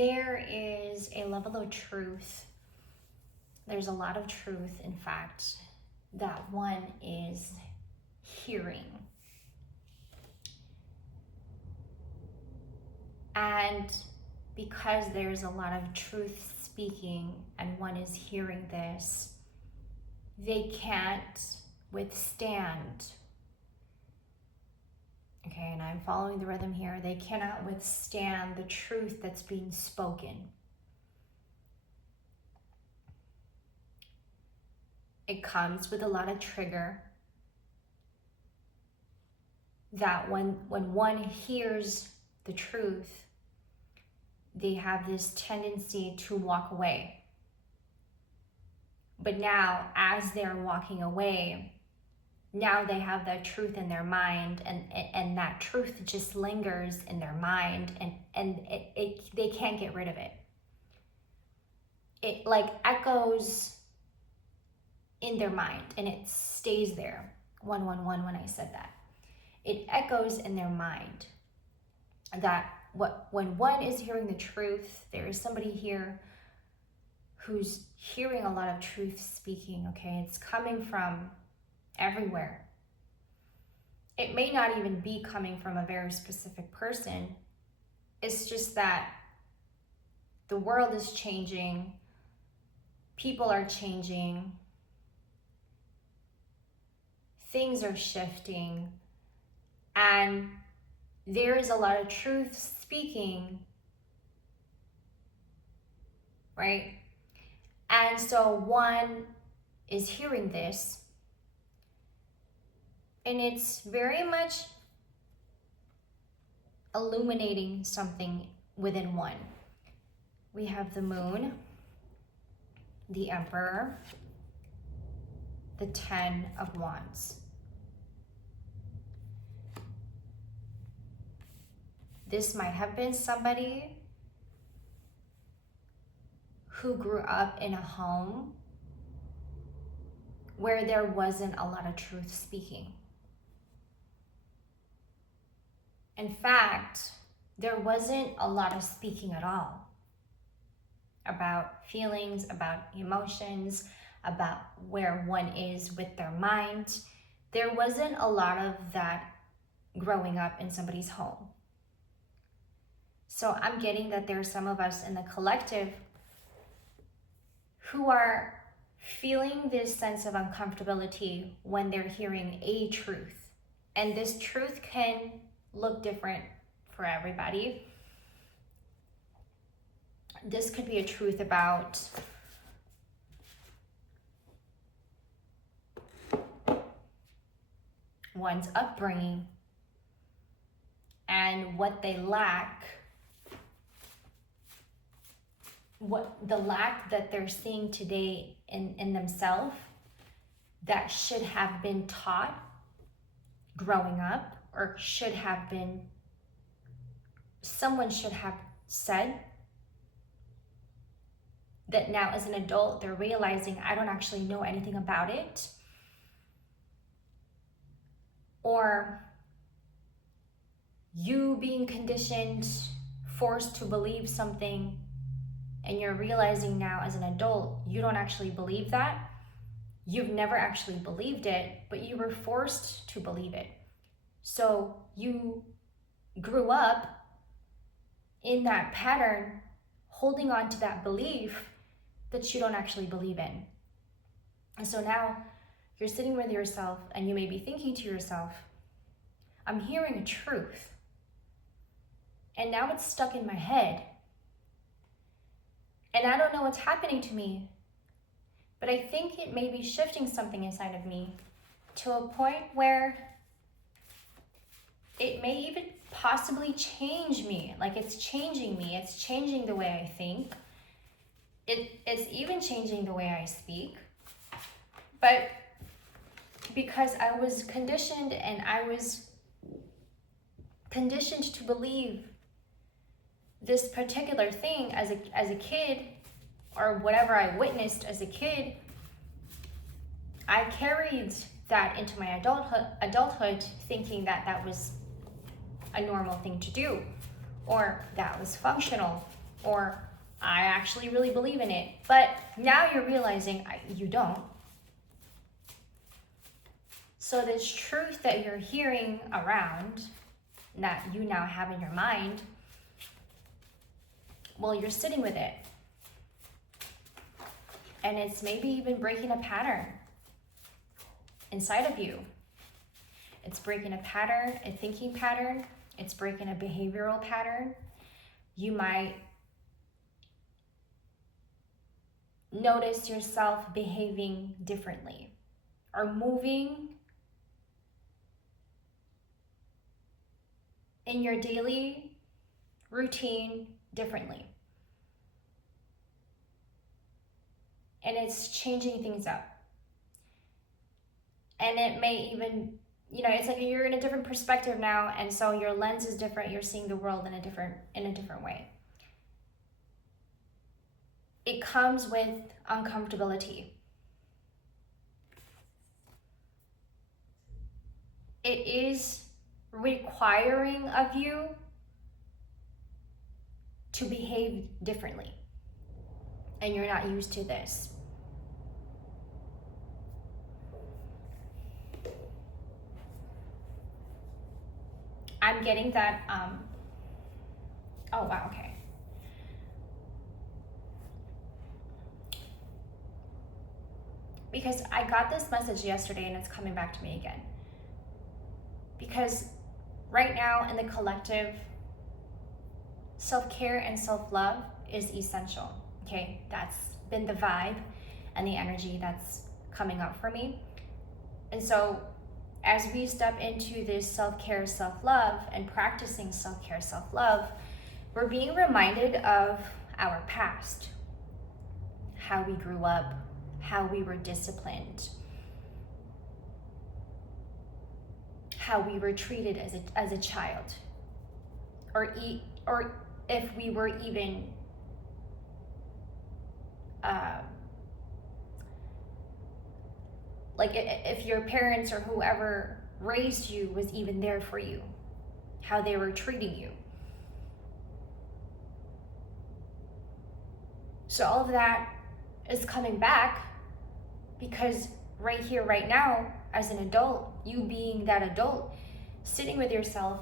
there is a level of truth. There's a lot of truth, in fact, that one is hearing. And because there's a lot of truth speaking and one is hearing this, they can't withstand. Okay, and I'm following the rhythm here. They cannot withstand the truth that's being spoken. It comes with a lot of trigger that when one hears the truth, they have this tendency to walk away. But now, as they're walking away, now they have that truth in their mind, and that truth just lingers in their mind, and they can't get rid of it. It like echoes in their mind, and it stays there. 111 when I said that. It echoes in their mind that when one is hearing the truth, there is somebody here who's hearing a lot of truth speaking, okay? It's coming from everywhere. It may not even be coming from a very specific person. It's just that the world is changing, people are changing, things are shifting, and there is a lot of truth speaking, right? And so one is hearing this, and it's very much illuminating something within one. We have the moon, the emperor, the 10 of wands. This might have been somebody who grew up in a home where there wasn't a lot of truth speaking. In fact, there wasn't a lot of speaking at all about feelings, about emotions, about where one is with their mind. There wasn't a lot of that growing up in somebody's home. So I'm getting that there's some of us in the collective who are feeling this sense of uncomfortability when they're hearing a truth. And this truth can look different for everybody. This could be a truth about one's upbringing and what they lack, what the lack that they're seeing today in themselves that should have been taught growing up, or should have been, someone should have said, that now as an adult they're realizing I don't actually know anything about it. Or you being conditioned, forced to believe something, and you're realizing now as an adult you don't actually believe that. You've never actually believed it, but you were forced to believe it. So you grew up in that pattern, holding on to that belief that you don't actually believe in. And so now you're sitting with yourself and you may be thinking to yourself, I'm hearing a truth, and now it's stuck in my head. And I don't know what's happening to me, but I think it may be shifting something inside of me to a point where it may even possibly change me. Like it's changing me. It's changing the way I think. It's even changing the way I speak. But because I was conditioned, and I was conditioned to believe this particular thing as a kid, or whatever I witnessed as a kid, I carried that into my adulthood thinking that was a normal thing to do, or that was functional, or I actually really believe in it. But now you're realizing you don't. So this truth that you're hearing around, that you now have in your mind, well, you're sitting with it. And it's maybe even breaking a pattern inside of you. It's breaking a pattern, a thinking pattern. It's breaking a behavioral pattern. You might notice yourself behaving differently or moving in your daily routine differently. And it's changing things up. And it may even, it's like you're in a different perspective now, and so your lens is different. You're seeing the world in a different way. It comes with uncomfortability. It is requiring of you to behave differently. And you're not used to this. I'm getting that, oh wow, okay. Because I got this message yesterday and it's coming back to me again. Because right now in the collective, self-care and self-love is essential, okay? That's been the vibe and the energy that's coming up for me. And so as we step into this self-care, self-love and practicing self-care, self-love, we're being reminded of our past, how we grew up, how we were disciplined, how we were treated as a child, or if we were even like if your parents or whoever raised you was even there for you, how they were treating you. So all of that is coming back because right here, right now, as an adult, you being that adult, sitting with yourself,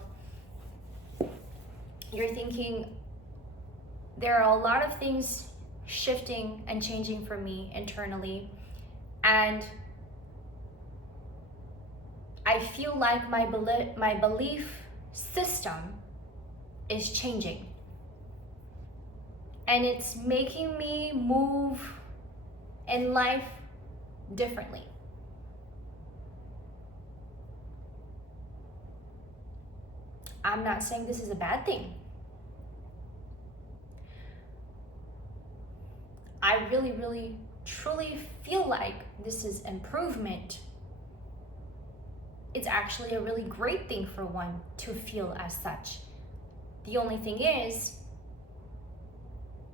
you're thinking, there are a lot of things shifting and changing for me internally, and I feel like my belief system is changing. And it's making me move in life differently. I'm not saying this is a bad thing. I really, really, truly feel like this is improvement. It's actually a really great thing for one to feel as such. The only thing is,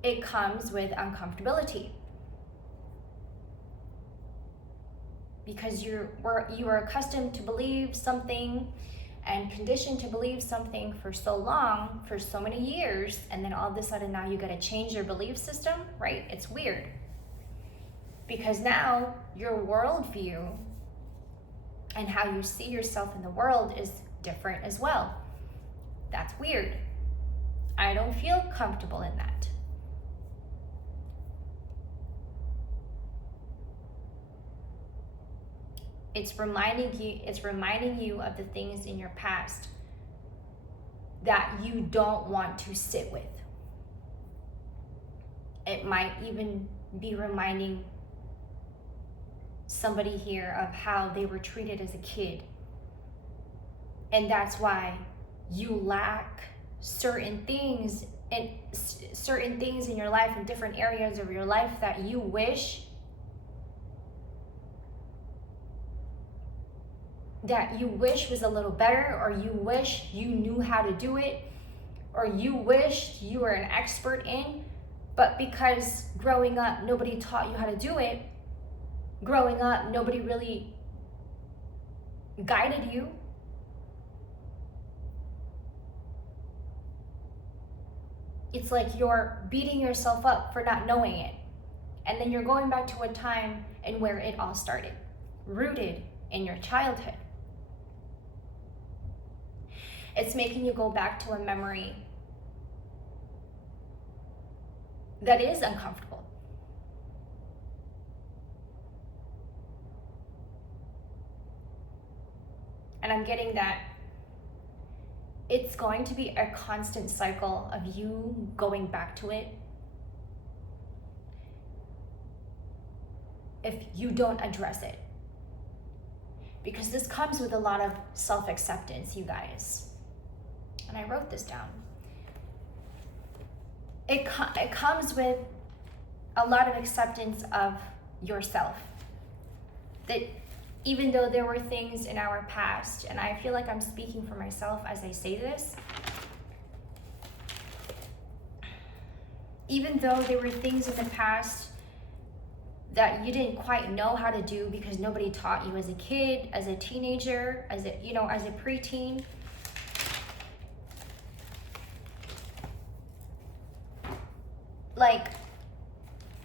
it comes with uncomfortability. Because you are accustomed to believe something and conditioned to believe something for so long, for so many years, and then all of a sudden now you gotta change your belief system, right? It's weird. Because now your worldview and how you see yourself in the world is different as well. That's weird. I don't feel comfortable in that. It's reminding you of the things in your past that you don't want to sit with. It might even be reminding somebody here of how they were treated as a kid. And that's why you lack certain things in your life, in different areas of your life that you wish was a little better, or you wish you knew how to do it, or you wished you were an expert in, but because growing up nobody taught you how to do it, growing up nobody really guided you, it's like you're beating yourself up for not knowing it. And then you're going back to a time and where it all started, rooted in your childhood. It's making you go back to a memory that is uncomfortable. And I'm getting that it's going to be a constant cycle of you going back to it if you don't address it. Because this comes with a lot of self-acceptance, you guys. And I wrote this down. It comes with a lot of acceptance of yourself. That even though there were things in our past, and I feel like I'm speaking for myself as I say this, even though there were things in the past that you didn't quite know how to do because nobody taught you as a kid, as a teenager, as a, as a preteen. Like,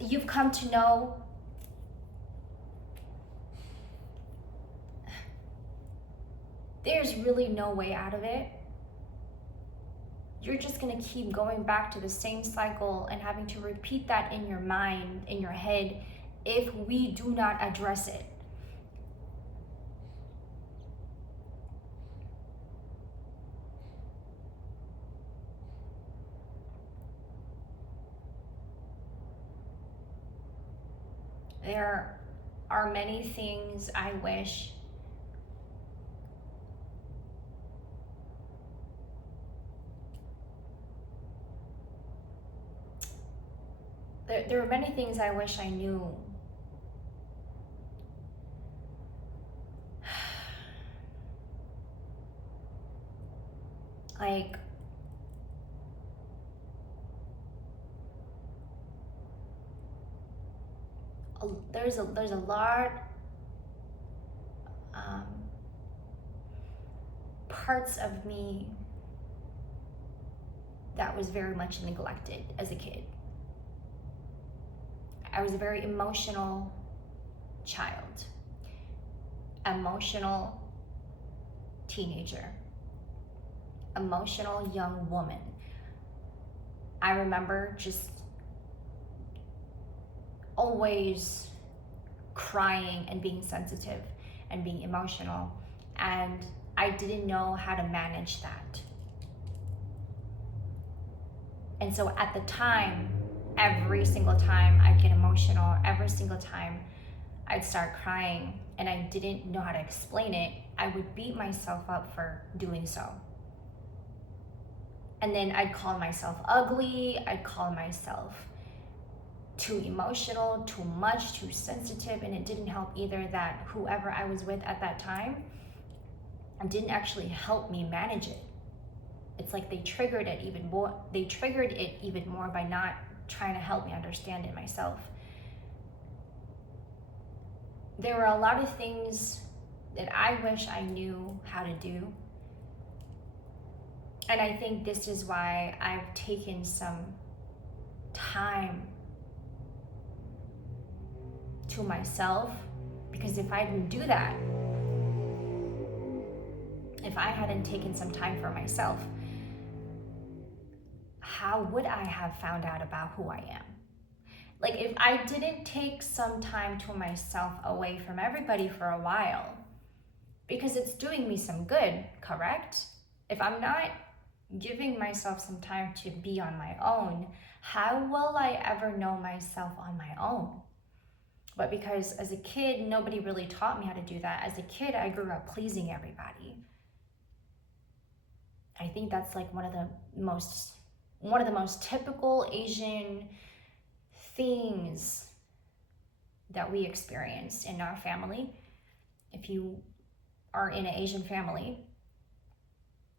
you've come to know there's really no way out of it. You're just gonna keep going back to the same cycle and having to repeat that in your mind, in your head, if we do not address it. There are many things I wish there are many things I wish I knew. Like, there's a lot parts of me that was very much neglected as a kid. I was a very emotional child, emotional teenager, emotional young woman. I remember just always crying and being sensitive and being emotional, and I didn't know how to manage that. And so at the time, every single time I'd get emotional, every single time I'd start crying and I didn't know how to explain it, I would beat myself up for doing so. And then I'd call myself ugly, I'd call myself too emotional, too much, too sensitive, and it didn't help either that whoever I was with at that time didn't actually help me manage it. It's like they triggered it even more. They triggered it even more by not trying to help me understand it myself. There were a lot of things that I wish I knew how to do. And I think this is why I've taken some time to myself, because if I didn't do that, if I hadn't taken some time for myself, how would I have found out about who I am? Like, if I didn't take some time to myself away from everybody for a while, because it's doing me some good, correct? If I'm not giving myself some time to be on my own, how will I ever know myself on my own? But because as a kid, nobody really taught me how to do that. As a kid, I grew up pleasing everybody. I think that's like one of the most typical Asian things that we experience in our family. If you are in an Asian family,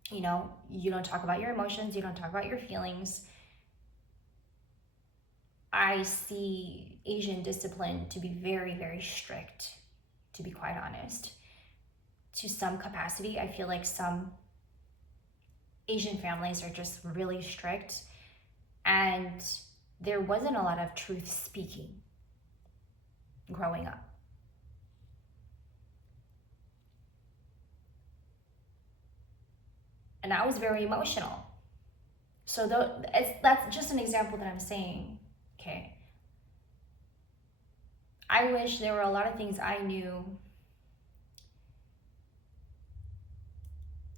you don't talk about your emotions, you don't talk about your feelings. I see Asian discipline to be very, very strict, to be quite honest. To some capacity, I feel like some Asian families are just really strict, And there wasn't a lot of truth speaking growing up. And I was very emotional. So that's just an example that I'm saying, okay? I wish there were a lot of things I knew.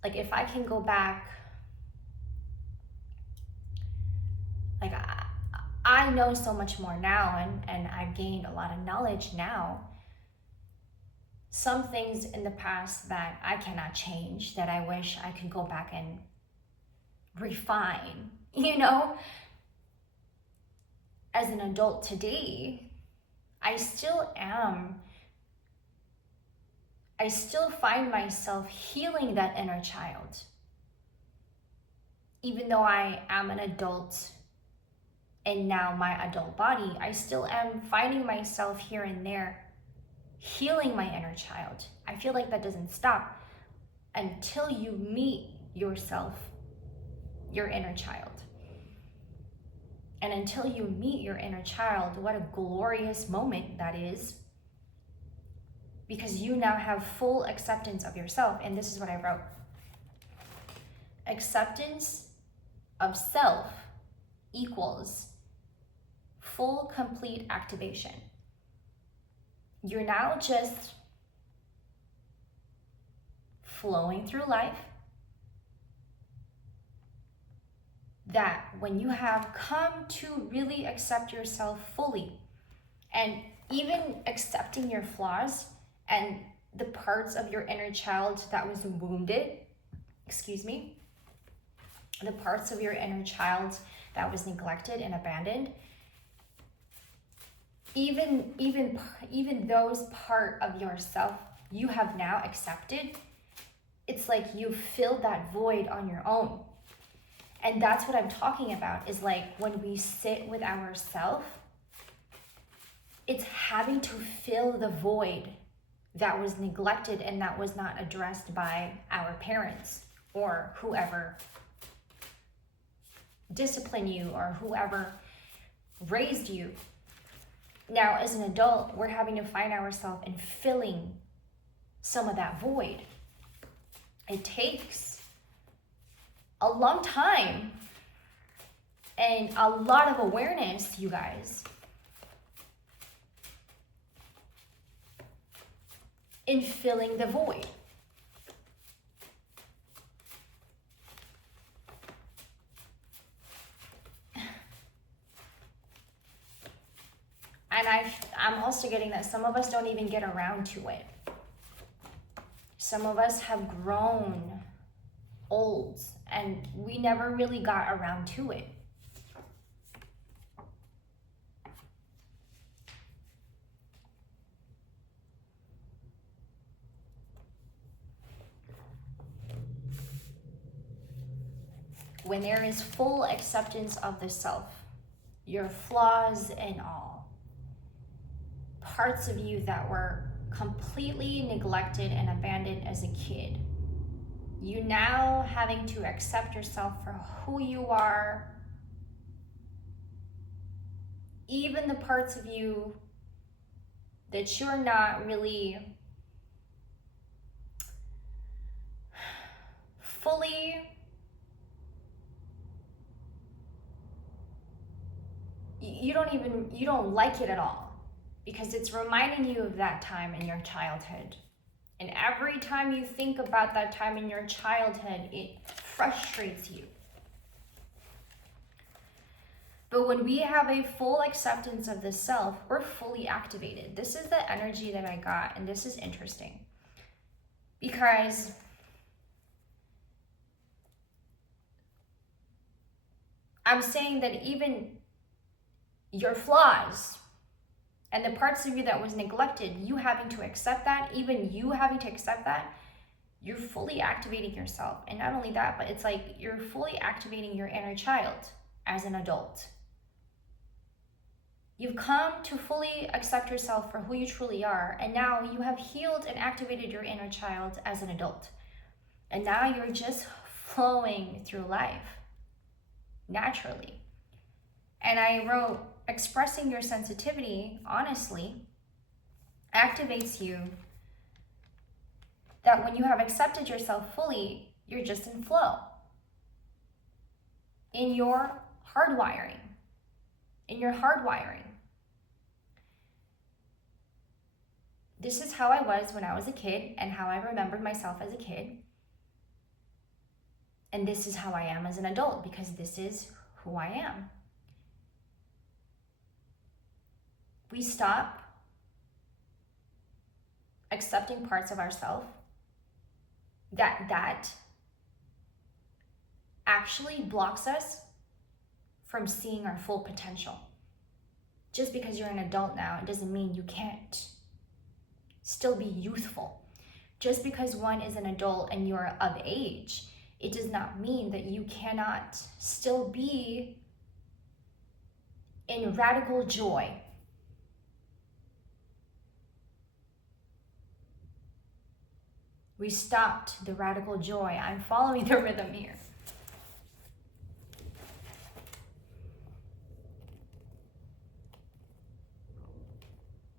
Like, if I can go back, like, I know so much more now, and I've gained a lot of knowledge now. Some things in the past that I cannot change, that I wish I could go back and refine, you know? As an adult today, I still find myself healing that inner child. Even though I am an adult and now my adult body, I still am finding myself here and there healing my inner child. I feel like that doesn't stop until you meet yourself, your inner child. And until you meet your inner child, what a glorious moment that is. Because you now have full acceptance of yourself. And this is what I wrote. Acceptance of self equals full, complete activation. You're now just flowing through life. That when you have come to really accept yourself fully, and even accepting your flaws and the parts of your inner child that was wounded, the parts of your inner child that was neglected and abandoned, even those part of yourself you have now accepted, it's like you filled that void on your own. And that's what I'm talking about, is like when we sit with ourselves, it's having to fill the void that was neglected and that was not addressed by our parents or whoever disciplined you or whoever raised you. Now, as an adult, we're having to find ourselves in filling some of that void. It takes a long time and a lot of awareness, you guys, in filling the void. And I'm also getting that some of us don't even get around to it. Some of us have grown old and we never really got around to it. When there is full acceptance of the self, your flaws and all, parts of you that were completely neglected and abandoned as a kid, you now having to accept yourself for who you are, even the parts of you that you're not really fully you don't like it at all, because it's reminding you of that time in your childhood. And every time you think about that time in your childhood, it frustrates you. But when we have a full acceptance of the self, we're fully activated. This is the energy that I got, and this is interesting. Because I'm saying that even your flaws and the parts of you that was neglected, you having to accept that, even you having to accept that, you're fully activating yourself. And not only that, but it's like you're fully activating your inner child as an adult. You've come to fully accept yourself for who you truly are, and now you have healed and activated your inner child as an adult. And now you're just flowing through life naturally. And I wrote, expressing your sensitivity honestly activates you that when you have accepted yourself fully, you're just in flow. In your hardwiring. This is how I was when I was a kid and how I remembered myself as a kid. And this is how I am as an adult because this is who I am. We stop accepting parts of ourselves that actually blocks us from seeing our full potential. Just because you're an adult now, it doesn't mean you can't still be youthful. Just because one is an adult and you're of age, it does not mean that you cannot still be in radical joy. We stopped the radical joy. I'm following the rhythm here.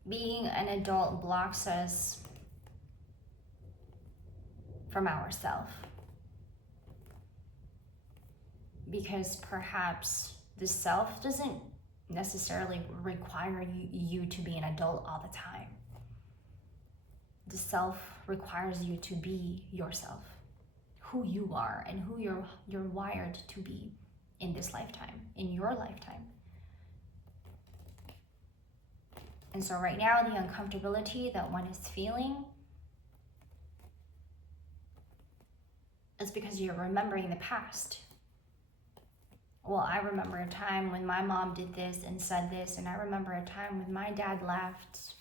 Being an adult blocks us from ourselves. Because perhaps the self doesn't necessarily require you to be an adult all the time. The self requires you to be yourself, who you are and who you're wired to be in this lifetime, in your lifetime. And so right now, the uncomfortability that one is feeling is because you're remembering the past. Well, I remember a time when my mom did this and said this, and I remember a time when my dad left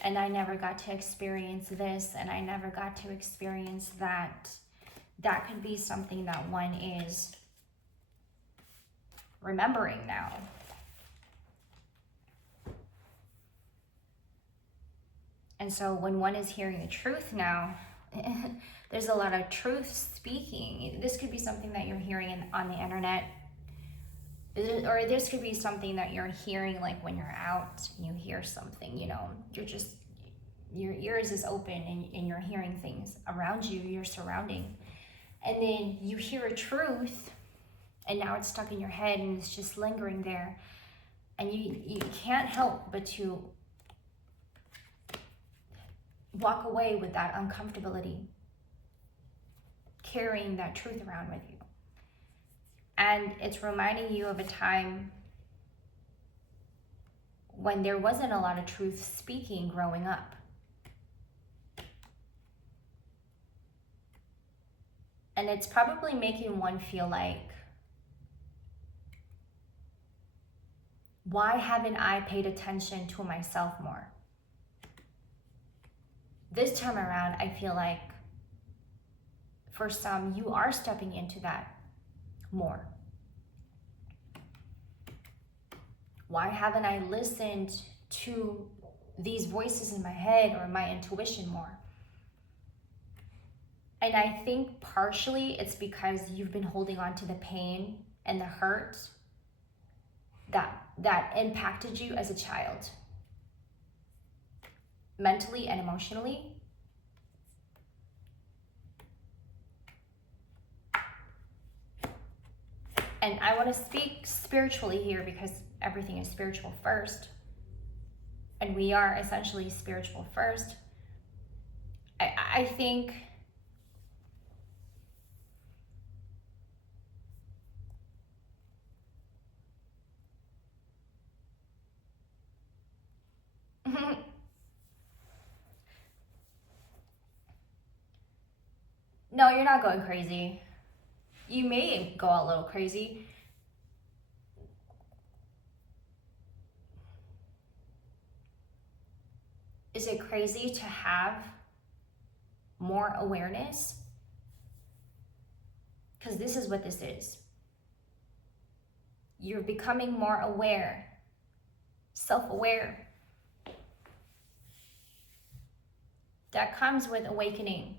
and I never got to experience this and I never got to experience that. That could be something that one is remembering now. And so when one is hearing the truth now, there's a lot of truth speaking. This could be something that you're hearing on the internet, or this could be something that you're hearing like when you're out, you hear something, your ears is open and you're hearing things around you, your surrounding. And then you hear a truth and now it's stuck in your head and it's just lingering there. And you can't help but to walk away with that uncomfortability, carrying that truth around with you. And it's reminding you of a time when there wasn't a lot of truth speaking growing up. And it's probably making one feel like, why haven't I paid attention to myself more? This time around, I feel like for some, you are stepping into that more. Why haven't I listened to these voices in my head or my intuition more? And I think partially it's because you've been holding on to the pain and the hurt that impacted you as a child, mentally and emotionally. And I want to speak spiritually here because everything is spiritual first. And we are essentially spiritual first. I think no, you're not going crazy. You may go a little crazy. Is it crazy to have more awareness? Because this is what this is. You're becoming more aware, self-aware. That comes with awakening.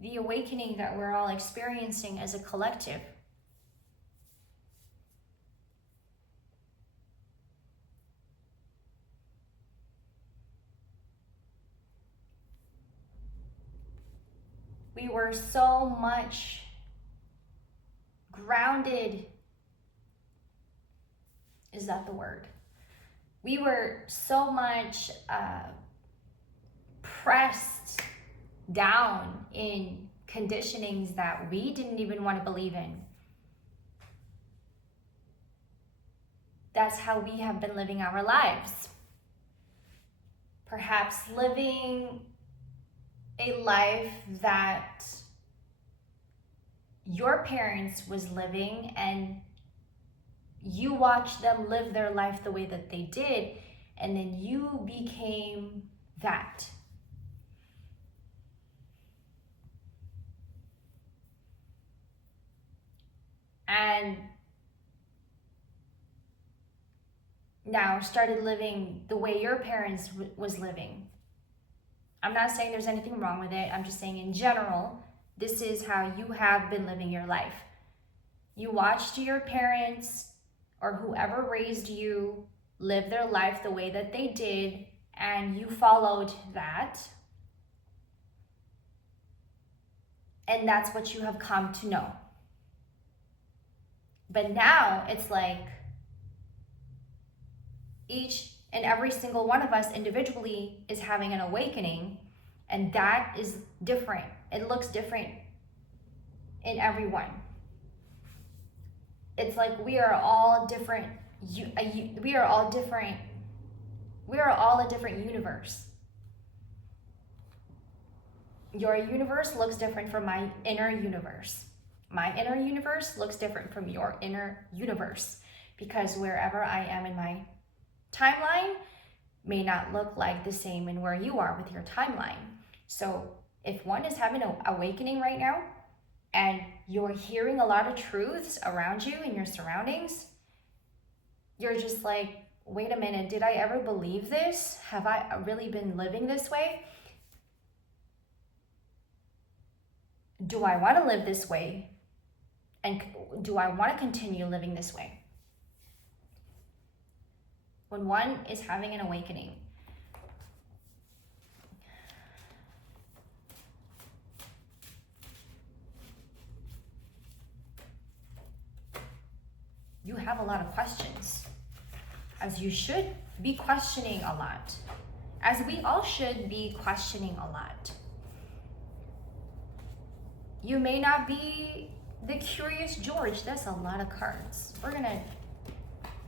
the awakening that we're all experiencing as a collective. We were so much grounded. Is that the word? We were so much pressed down in conditionings that we didn't even want to believe in. That's how we have been living our lives. Perhaps living a life that your parents was living, and you watched them live their life the way that they did, and then you became that. And now started living the way your parents was living. I'm not saying there's anything wrong with it. I'm just saying in general, this is how you have been living your life. You watched your parents or whoever raised you live their life the way that they did, and you followed that. And that's what you have come to know. But now it's like each and every single one of us individually is having an awakening, and that is different. It looks different in everyone. It's like we are all different. We are all different. We are all a different universe. Your universe looks different from my inner universe. My inner universe looks different from your inner universe, because wherever I am in my timeline may not look like the same in where you are with your timeline. So if one is having an awakening right now and you're hearing a lot of truths around you in your surroundings, you're just like, wait a minute, did I ever believe this? Have I really been living this way? Do I want to live this way? And do I want to continue living this way? When one is having an awakening, you have a lot of questions, as you should be questioning a lot, as we all should be questioning a lot. You may not be the Curious George. That's a lot of cards.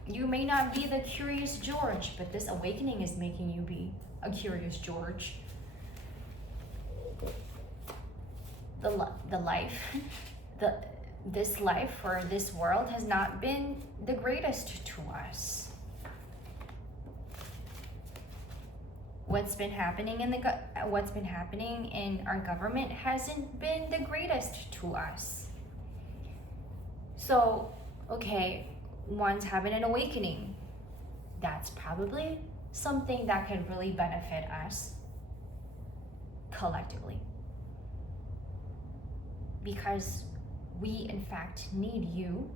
You may not be the Curious George, but this awakening is making you be a Curious George. This life or this world has not been the greatest to us. What's been happening in our government hasn't been the greatest to us. So, okay, one's having an awakening. That's probably something that could really benefit us collectively. Because we, in fact, need you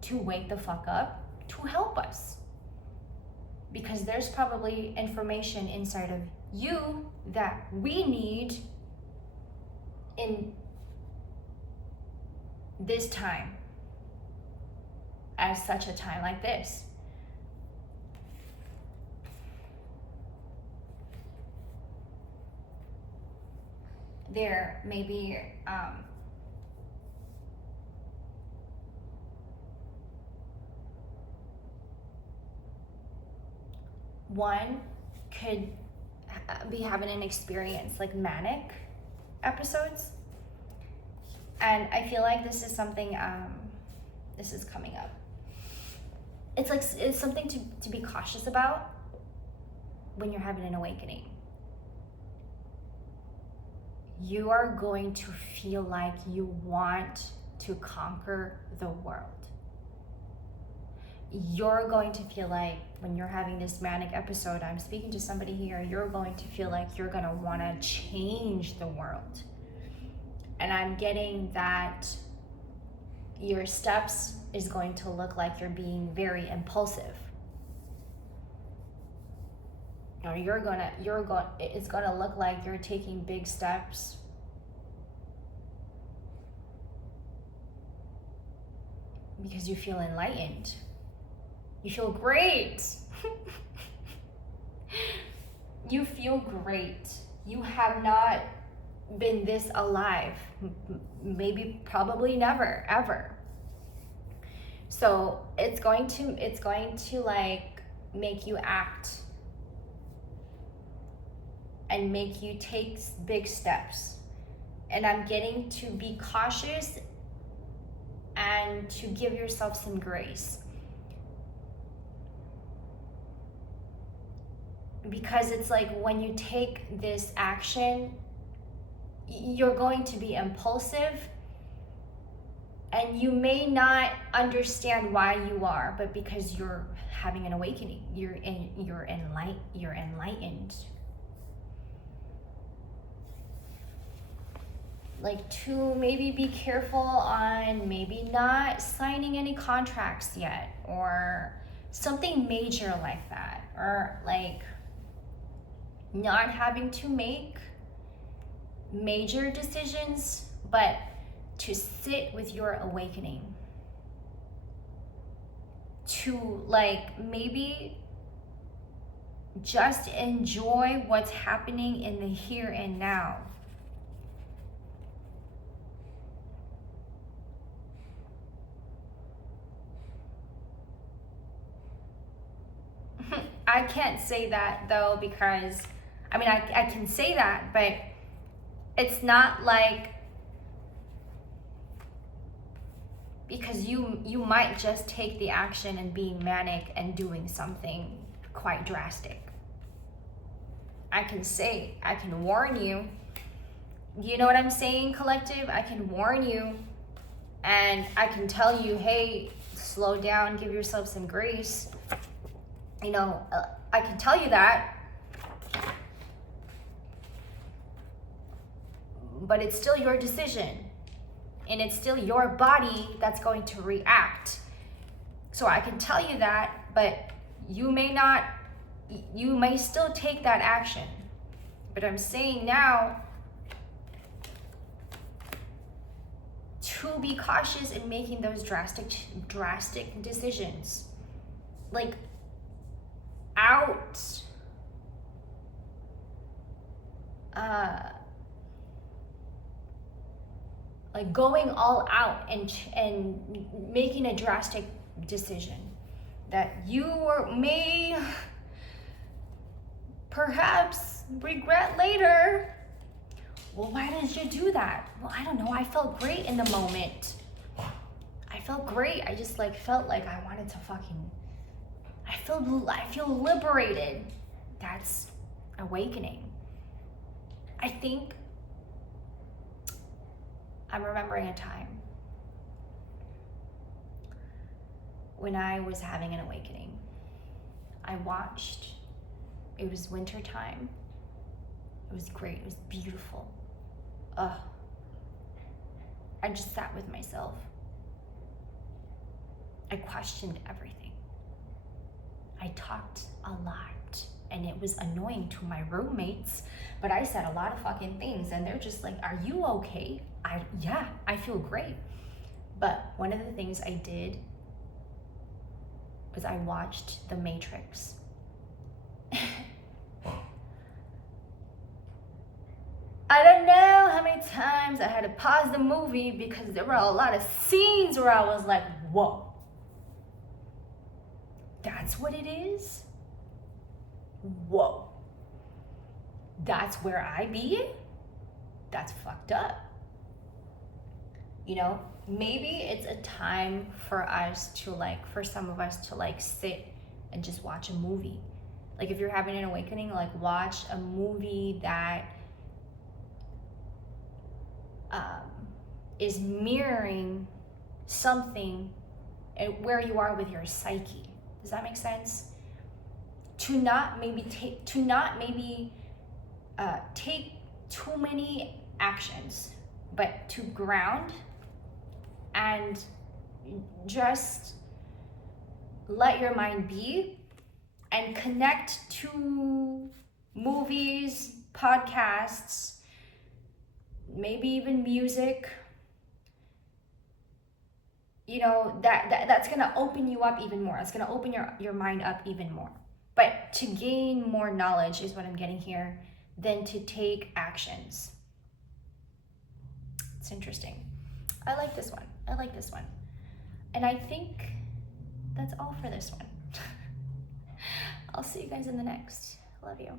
to wake the fuck up to help us. Because there's probably information inside of you that we need in this time, at such a time like this. There may be one could be having an experience like manic episodes, and I feel like this is something this is coming up. It's something to be cautious about when you're having an awakening. You are going to feel like you want to conquer the world. You're going to feel like when you're having this manic episode, I'm speaking to somebody here, you're going to feel like you're going to want to change the world. And I'm getting that your steps is going to look like you're being very impulsive. Or it's gonna look like you're taking big steps because you feel enlightened. You feel great. You feel great. You have not been this alive. Maybe, probably never, ever. So it's going to like make you act and make you take big steps. And I'm getting to be cautious and to give yourself some grace. Because it's like when you take this action, you're going to be impulsive and you may not understand why you are, but because you're having an awakening, you're enlightened. Like to maybe be careful on maybe not signing any contracts yet, or something major like that, or like not having to make major decisions, but to sit with your awakening, to like maybe just enjoy what's happening in the here and now. I can't say that though, because I mean, I can say that, but it's not like, because you might just take the action and being manic and doing something quite drastic. I can warn you. You know what I'm saying, collective? I can warn you and I can tell you, hey, slow down, give yourself some grace. You know, I can tell you that, but it's still your decision and it's still your body that's going to react. So I can tell you that, but you may still take that action. But I'm saying now to be cautious in making those drastic decisions. Like like going all out and making a drastic decision that you may perhaps regret later. Well, why did you do that? Well, I don't know. I felt great in the moment. I felt great. I just like felt like I wanted to fucking, I feel liberated. That's awakening. I think I'm remembering a time when I was having an awakening. I watched, it was winter time. It was great, it was beautiful. I just sat with myself. I questioned everything. I talked a lot, and it was annoying to my roommates, but I said a lot of fucking things, and they're just like, are you okay? Yeah, I feel great. But one of the things I did was I watched The Matrix. I don't know how many times I had to pause the movie because there were a lot of scenes where I was like, whoa, that's what it is? Whoa, that's where I be? That's fucked up. You know, maybe it's a time for us to like, for some of us to like sit and just watch a movie. Like if you're having an awakening, like watch a movie that is mirroring something where you are with your psyche. Does that make sense? To not maybe take too many actions. but to ground and just let your mind be and connect to movies, podcasts, maybe even music, you know, that's gonna open you up even more. It's gonna open your mind up even more. But to gain more knowledge is what I'm getting here than to take actions. It's interesting. I like this one. I like this one. And I think that's all for this one. I'll see you guys in the next. Love you.